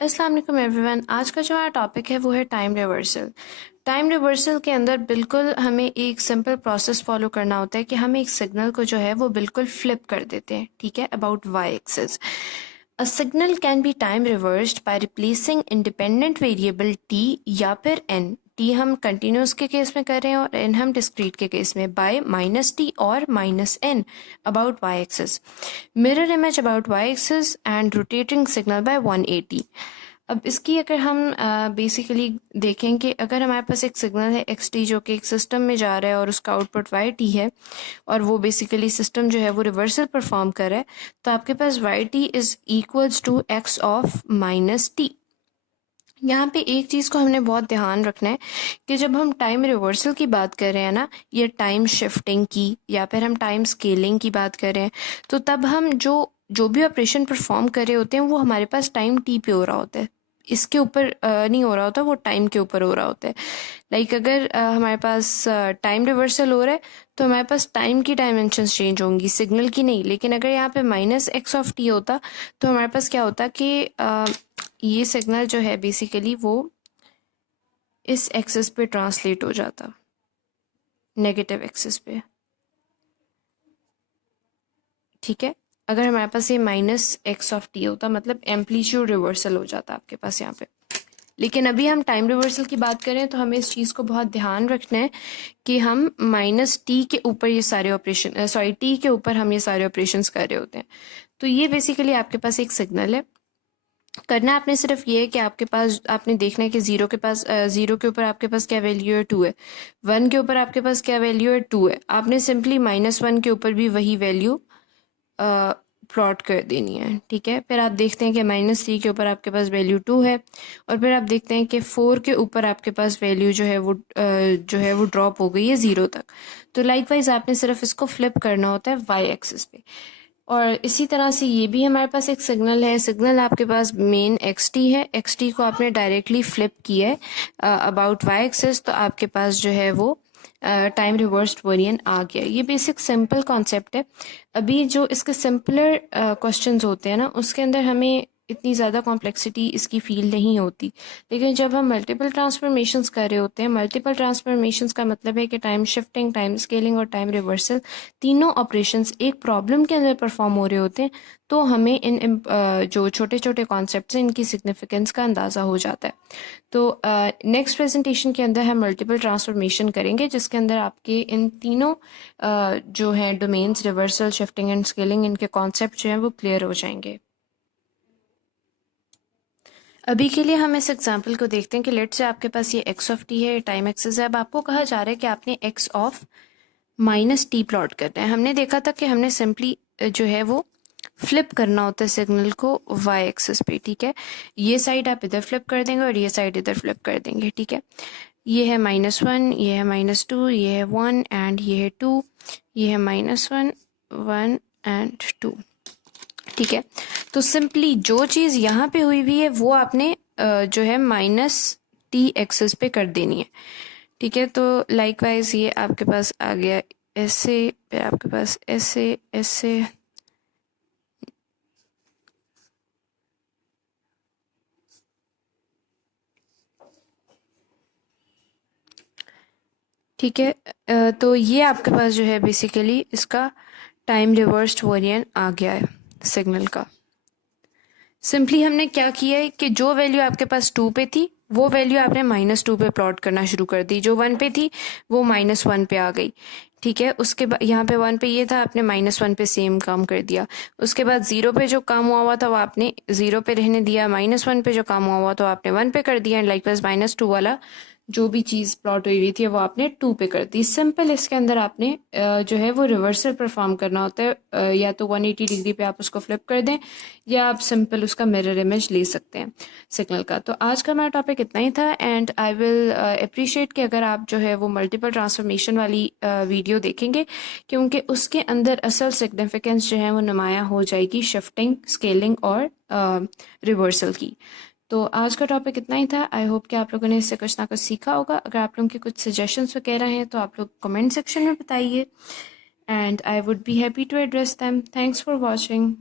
अस्सलाम वालेकुम एवरीवन। आज का जो हमारा टॉपिक है वो है टाइम रिवर्सल। टाइम रिवर्सल के अंदर बिल्कुल हमें एक सिंपल प्रोसेस फॉलो करना होता है कि हम एक सिग्नल को जो है वो बिल्कुल फ्लिप कर देते हैं, ठीक है, about y axis. A signal can be time reversed by replacing independent variable t या फिर एन। टी हम कंटिन्यूस के केस में कर रहे हैं और एन हम डिस्क्रीट के केस में, बाय माइनस टी और minus n about y axis, mirror image about y axis and rotating signal by 180। अब इसकी अगर हम बेसिकली देखें कि अगर हमारे पास एक सिग्नल है एक्स टी जो कि एक सिस्टम में जा रहा है और उसका आउटपुट वाई टी है और वो बेसिकली सिस्टम जो है वो रिवर्सल परफॉर्म कर रहा है, तो आपके पास y t is equals to x of minus t. यहाँ पे एक चीज़ को हमने बहुत ध्यान रखना है कि जब हम टाइम रिवर्सल की बात कर रहे हैं ना, या टाइम शिफ्टिंग की या फिर हम टाइम स्केलिंग की बात कर रहे हैं, तो तब हम जो जो भी ऑपरेशन परफॉर्म कर रहे होते हैं वो हमारे पास टाइम टी पे हो रहा होता है, इसके ऊपर नहीं हो रहा होता, वो टाइम के ऊपर हो रहा होता है। लाइक अगर हमारे पास टाइम रिवर्सल हो रहा है तो हमारे पास टाइम की डायमेंशंस चेंज होंगी, सिग्नल की नहीं। लेकिन अगर यहाँ पे माइनस एक्स ऑफ टी होता तो हमारे पास क्या होता कि ये सिग्नल जो है बेसिकली वो इस एक्सिस पे ट्रांसलेट हो जाता, नेगेटिव एक्सिस पे, ठीक है। अगर हमारे पास ये माइनस एक्स ऑफ टी होता मतलब एम्पलीट्यूड रिवर्सल हो जाता आपके पास यहाँ पे। लेकिन अभी हम टाइम रिवर्सल की बात करें तो हमें इस चीज़ को बहुत ध्यान रखना है कि हम माइनस टी के ऊपर ये सारे ऑपरेशन टी के ऊपर हम ये सारे ऑपरेशंस कर रहे होते हैं। तो ये बेसिकली आपके पास एक सिग्नल है। करना आपने सिर्फ ये है कि आपके पास आपने देखना है कि ज़ीरो के पास ज़ीरो के ऊपर आपके पास क्या वैल्यू है, टू है। वन के ऊपर आपके पास क्या वैल्यू है, टू है। आपने सिंपली माइनस वन के ऊपर भी वही वैल्यू प्लॉट कर देनी है, ठीक है। फिर आप देखते हैं कि माइनस थ्री के ऊपर आपके पास वैल्यू टू है और फिर आप देखते हैं कि फोर के ऊपर आपके पास वैल्यू जो है वो ड्रॉप हो गई है ज़ीरो तक। तो लाइकवाइज आपने सिर्फ इसको फ्लिप करना होता है वाई एक्सिस पे। और इसी तरह से ये भी हमारे पास एक सिग्नल है। सिग्नल आपके पास मेन एक्स टी है, एक्स टी को आपने डायरेक्टली फ्लिप किया है अबाउट वाई एक्सिस, तो आपके पास जो है वो टाइम रिवर्स्ड वेरिएंट आ गया। ये बेसिक सिंपल कॉन्सेप्ट है। अभी जो इसके सिंपलर क्वेश्चंस होते हैं ना उसके अंदर हमें इतनी ज़्यादा कॉम्प्लेक्सिटी इसकी फील नहीं होती। लेकिन जब हम मल्टीपल ट्रांसफॉर्मेशंस कर रहे होते हैं, मल्टीपल ट्रांसफॉर्मेशंस का मतलब है कि टाइम शिफ्टिंग, टाइम स्केलिंग और टाइम रिवर्सल तीनों ऑपरेशंस एक प्रॉब्लम के अंदर परफॉर्म हो रहे होते हैं, तो हमें इन जो छोटे छोटे कॉन्सेप्ट्स हैं इनकी सिग्निफिकेंस का अंदाज़ा हो जाता है। तो नेक्स्ट प्रेजेंटेशन के अंदर हम मल्टीपल ट्रांसफॉर्मेशन करेंगे जिसके अंदर आपके इन तीनों जो हैं domains, reversal, shifting and scaling, इनके कॉन्सेप्ट जो हैं वो क्लियर हो जाएंगे। अभी के लिए हम इस एग्जांपल को देखते हैं कि लेट से आपके पास ये एक्स ऑफ टी है, टाइम एक्सिस है। अब आपको कहा जा रहा है कि आपने x of minus T plot करना है। हमने देखा था कि हमने सिंपली जो है वो फ्लिप करना होता है सिग्नल को वाई एक्सिस पे, ठीक है। ये साइड आप इधर फ्लिप कर देंगे और ये साइड इधर फ्लिप कर देंगे, ठीक है। ये है माइनस वन, ये है माइनस टू, ये है वन एंड ये है टू, ये है minus one, one and two, ठीक है। तो सिंपली जो चीज़ यहाँ पे हुई हुई है वो आपने जो है माइनस टी एक्सिस पे कर देनी है, ठीक है। तो लाइकवाइज ये आपके पास आ गया ऐसे, फिर आपके पास ऐसे ऐसे, ठीक है। तो ये आपके पास जो है बेसिकली इसका टाइम रिवर्स्ड वेरिएंट आ गया है सिग्नल का। सिंपली हमने क्या किया है कि जो वैल्यू आपके पास टू पे थी वो वैल्यू आपने माइनस टू पे प्लॉट करना शुरू कर दी, जो वन पे थी वो माइनस वन पे आ गई, ठीक है। उसके बाद यहाँ पे वन पे ये था, आपने माइनस वन पे सेम काम कर दिया। उसके बाद जीरो पे जो काम हुआ था वो आपने जीरो पे रहने दिया, माइनस वन पे जो काम हुआ तो आपने वन पे कर दिया, एंड लाइक माइनस टू वाला जो भी चीज़ प्लॉट हुई हुई थी वो आपने टू पे कर दी। सिंपल इसके अंदर आपने जो है वो रिवर्सल परफॉर्म करना होता है, या तो 180 डिग्री पे आप उसको फ्लिप कर दें या आप सिंपल उसका मिरर इमेज ले सकते हैं सिग्नल का। तो आज का हमारा टॉपिक इतना ही था एंड आई विल अप्रिशिएट कि अगर आप जो है वो मल्टीपल ट्रांसफॉर्मेशन वाली वीडियो देखेंगे, क्योंकि उसके अंदर असल सिग्निफिकेंस जो है वो नुमायाँ हो जाएगी शिफ्टिंग, स्केलिंग और रिवर्सल की। तो आज का टॉपिक इतना ही था। आई होप कि आप लोगों ने इससे कुछ ना कुछ सीखा होगा। अगर आप लोगों के कुछ सजेशंस वगैरह हैं तो आप लोग कमेंट सेक्शन में बताइए and I would be happy to address them. Thanks for watching.